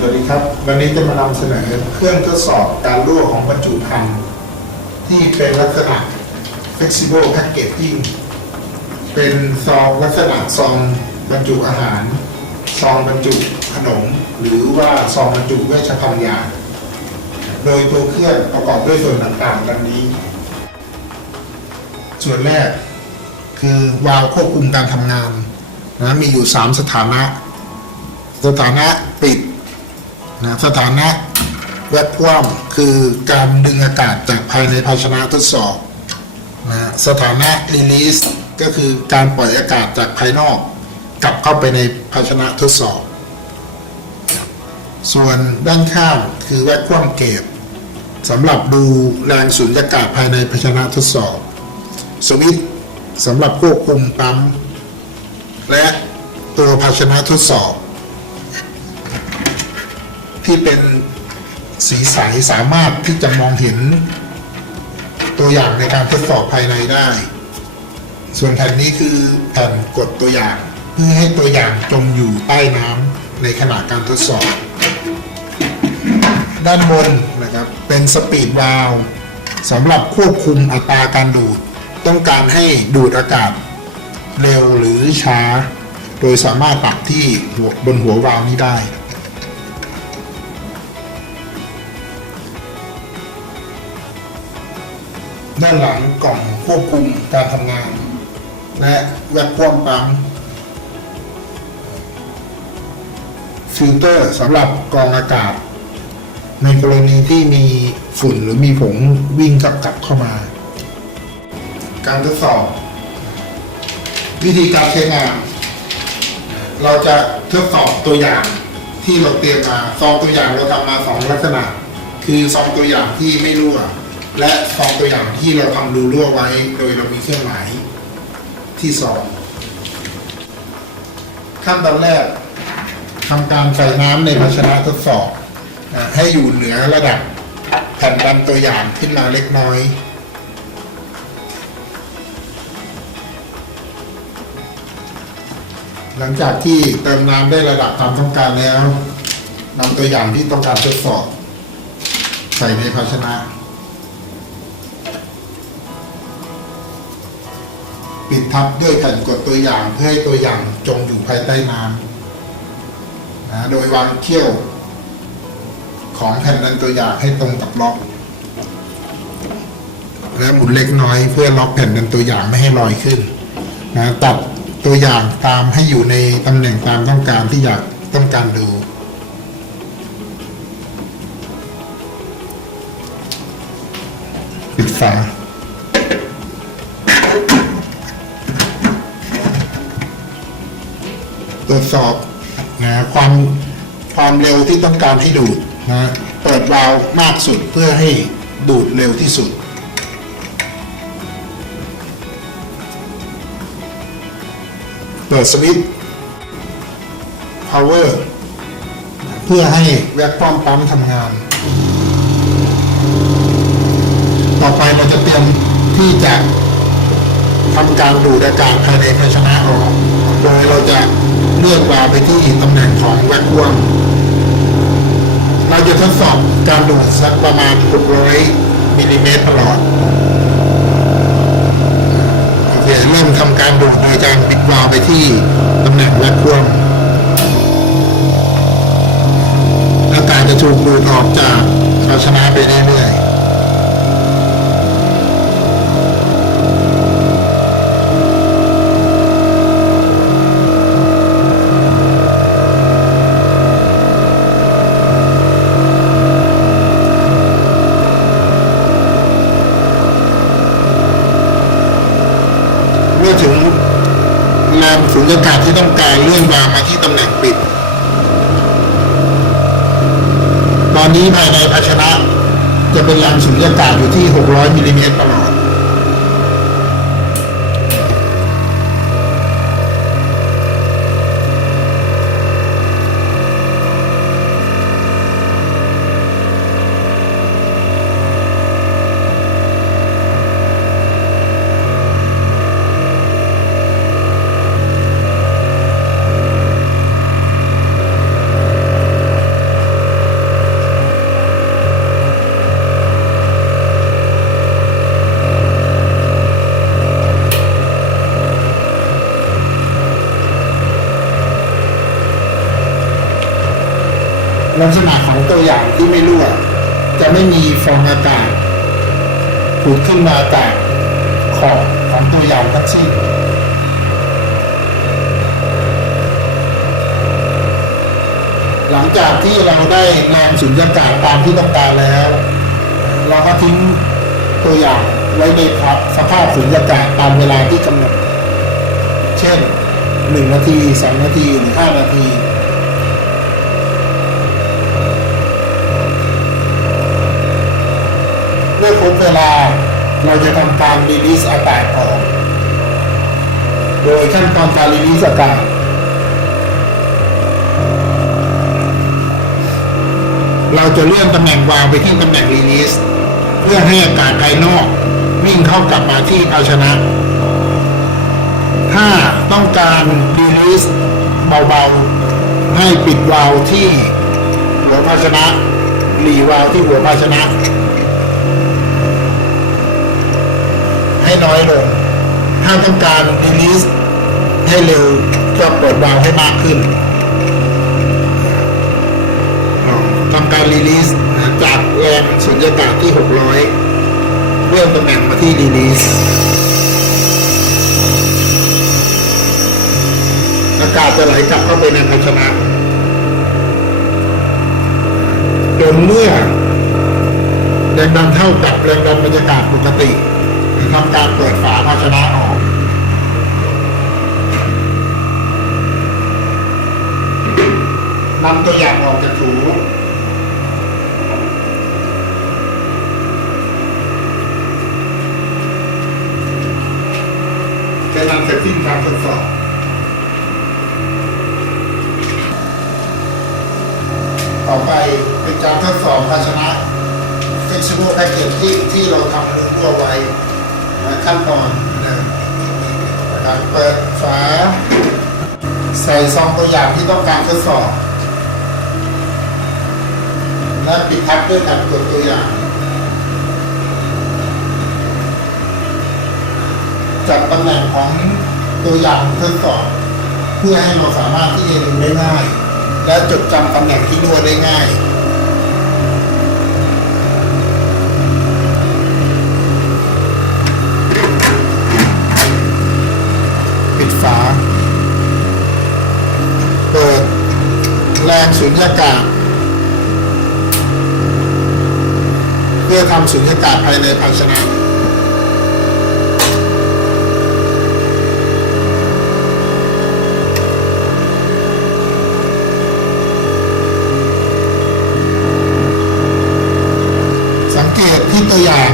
สวัสดีครับวันนี้จะมานำเสนอเครื่องทดสอบการรั่วของบรรจุภัณฑ์ที่เป็นลักษณะ flexible packaging เป็นซองลักษณะซองบรรจุอาหารซองบรรจุขนมหรือว่าซองบรรจุเวชภัณฑ์ยาโดยตัวเครื่องประกอบด้วยส่วนต่างๆดังนี้ส่วนแรกคือวาล์วควบคุมการทำงานนะมีอยู่3สถานะปิดนะสถานะแวคคูมคือการดึงอากาศจากภายในภาชนะทดสอบนะสถานะรีลีสก็คือการปล่อยอากาศจากภายนอกกลับเข้าไปในภาชนะทดสอบส่วนด้านข้างคือแวคคูมเกจสำหรับดูแรงสูญญากาศภายในภาชนะทดสอบสวิตช์สำหรับควบคุมปั๊มและตัวภาชนะทดสอบที่เป็นสีใสสามารถที่จะมองเห็นตัวอย่างในการทดสอบภายในได้ส่วนแผ่นนี้คือแผ่นกดตัวอย่างเพื่อให้ตัวอย่างจมอยู่ใต้น้ำในขณะการทดสอบด้านบนนะครับเป็นสปีดวาล์วสำหรับควบคุมอัตราการดูดต้องการให้ดูดอากาศเร็วหรือช้าโดยสามารถปรับที่บนหัววาล์วนี้ได้ด้านหลังกล่องควบคุมการทำงานและแวคคูมปั๊มฟิลเตอร์สำหรับกรองอากาศในกรณีที่มีฝุ่นหรือมีผงวิ่งกลับเข้ามาการทดสอบวิธีการใช้งานเราจะทดสอบตัวอย่างที่เราเตรียมมาซองตัวอย่างเราทำมา2ลักษณะคือซองตัวอย่างที่ไม่รั่วและซองตัวอย่างที่เราทำรูรั่วไว้โดยเรามีเครื่องหมายที่2ขั้นตอนแรกทำการใส่น้ำในภาชนะทดสอบให้อยู่เหนือระดับแผ่นดันตัวอย่างขึ้นมาเล็กน้อยหลังจากที่เติมน้ำได้ระดับตามต้องการแล้วนำตัวอย่างที่ต้องการทดสอบใส่ในภาชนะปิดทับด้วยแผ่นกดตัวอย่างเพื่อให้ตัวอย่างจมอยู่ภายใต้น้ำนะโดยวางเขี้ยวของแผ่นดันตัวอย่างให้ตรงกับล็อกและหมุนเล็กน้อยเพื่อล็อกแผ่นดันตัวอย่างไม่ให้ลอยขึ้นนะตัดตัวอย่างตามให้อยู่ในตำแหน่งตามต้องการที่ต้องการดูปิดฝาตรวจสอบนะความเร็วที่ต้องการให้ดูดนะเปิดวาล์วมากสุดเพื่อให้ดูดเร็วที่สุดเปิดสวิตช์ power เพื่อให้แวคคูมปั๊มทำงานต่อไปเราจะเตรียมที่จะทำการดูดอากาศภายในภาชนะออกโดยเราจะเลื่อนวาล์วไปที่ตำแหน่งของแวคคูมเราจะทดสอบการดูดสักประมาณ600มิลลิเมตรตลอดโอเคเริ่มทำการดูดโดยการปิดวาล์วไปที่ตำแหน่งแวคคูมอากาศจะถูกดูดออกจากภาชนะไปเรื่อยๆถึงแรงสูญญากาศที่ต้องการเลื่อนวาล์วมาที่ตำแหน่งปิดตอนนี้ภายในภาชนะจะเป็นแรงสูญญากาศอยู่ที่600มิลลิเมตรตลอด ลักษณะของตัวอย่างที่ไม่รั่วจะไม่มีฟองอากาศผุดขึ้นมาจากขอบของตัวอย่างทั้งสิ้นหลังจากที่เราได้แรงสุญญากาศตามที่ต้องการแล้วเราก็ทิ้งตัวอย่างไว้ในสภาพสุญญากาศตามเวลาที่กำหนดเช่น1 นาที 2 นาทีหรือ5 นาทีเมื่อครบเวลาเราจะทำการรีลีสอากาศออกโดยขั้นตอนการรีลีสอากาศเราจะเลื่อนตำแหน่งวาล์วไปที่ตำแหน่งรีลีสเพื่อให้อากาศภายนอกวิ่งเข้ากลับมาที่ภาชนะถ้าต้องการรีลีสเบาๆให้ปิดวาล์วที่หัวภาชนะหลีวาล์วที่หัวภาชนะให้น้อยลงถ้าต้องการรีลีสให้เร็วก็เปิดวาล์วให้มากขึ้นทำการรีลีสจากแรงสุญญากาศที่600เลื่อนตำแหน่งมาที่รีลีสอากาศจะไหลกลับเข้าไปในภาชนะจนเมื่อแรงดันเท่ากับแรงดันบรรยากาศปกติทำการเปิดฝาภาชนะออกนำตัวอย่างออกจากถุงจะนำเสร็จสิ้นการทดสอบต่อไปเป็นการทดสอบภาชนะflexible packageที่เราทำรั่วไว้ขั้นตอนการเปิดฝาใส่ซองตัวอย่างที่ต้องการทดสอบและปิดทับด้วยการกดตัวอย่างจัดตำแหน่งของตัวอย่างทดสอบเพื่อให้เราสามารถที่จะดูได้ง่ายและจดจำตำแหน่งที่รั่วได้ง่ายปิดฝาเปิดแรงสุญญากาศเพื่อทำสุญญากาศภายในภาชนะสังเกตที่ตัวอย่าง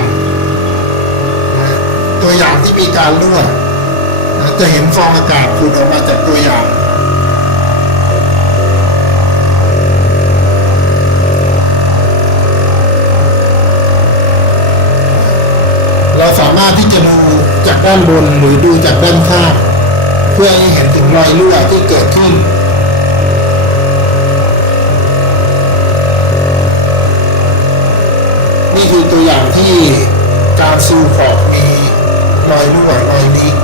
ที่มีการรั่วจะเห็นฟองอากาศผุดออกมาจากตัวอย่างเราสามารถที่จะดูจากด้านบนหรือดูจากด้านข้างเพื่อให้เห็นถึงรอยรั่วที่เกิดขึ้นนี่คือตัวอย่างที่การซีลขอบมีรอยรั่วรอยลีก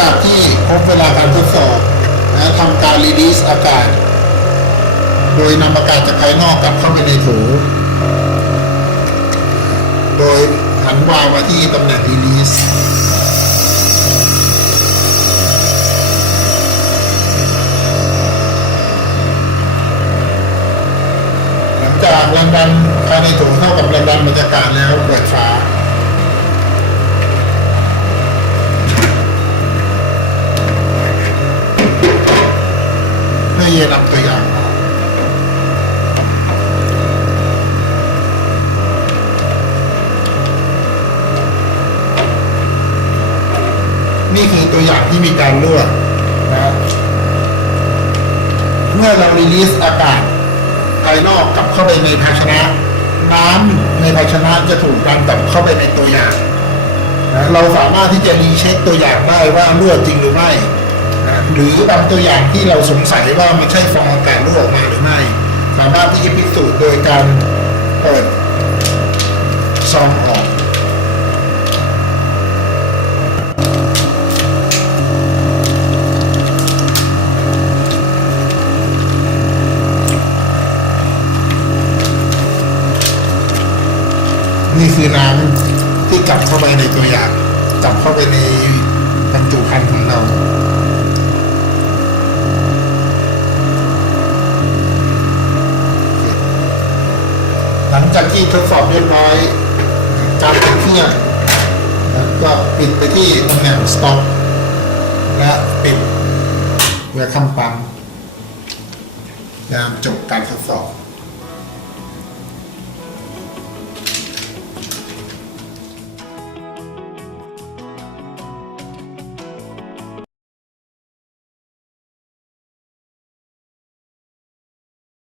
จากที่ครบเวลาการทดสอบทำการรีลีสอากาศโดยนำอากาศจากภายนอกกลับเข้าไปในโถโดยหันวาล์วมาที่ตำแหน่งรีลีสหลังจากแรงดันภายในโถเท่ากับแรงดันบรรยากาศแล้วเปิดฝาให้เย็นนำตัวอย่างนี่คือตัวอย่างที่มีการรั่วนะเมื่อเรารีลีสอากาศ ภายนอกกลับเข้าไปในภาชนะ น้ำในภาชนะจะถูกดันกลับเข้าไปในตัวอย่างนะเราสามารถที่จะรีเช็คตัวอย่างได้ว่ารั่วจริงหรือไม่นะหรือบางตัวอย่างที่เราสงสัยว่ามันใช่ฟองอากาศรั่วออกมาหรือไม่สามารถที่จะพิสูจน์โดยการเปิดซองออกนี่คือน้ำที่กลับเข้าไปในตัวอย่างกลับเข้าไปในบรรจุภัณฑ์ของเราหลังจากที่ทดสอบเรียบร้อยการติดเครื่องแล้วก็ปิดไปที่ตำแหน่ง stop และปิดเวลคัมปั๊มจบการทดสอบ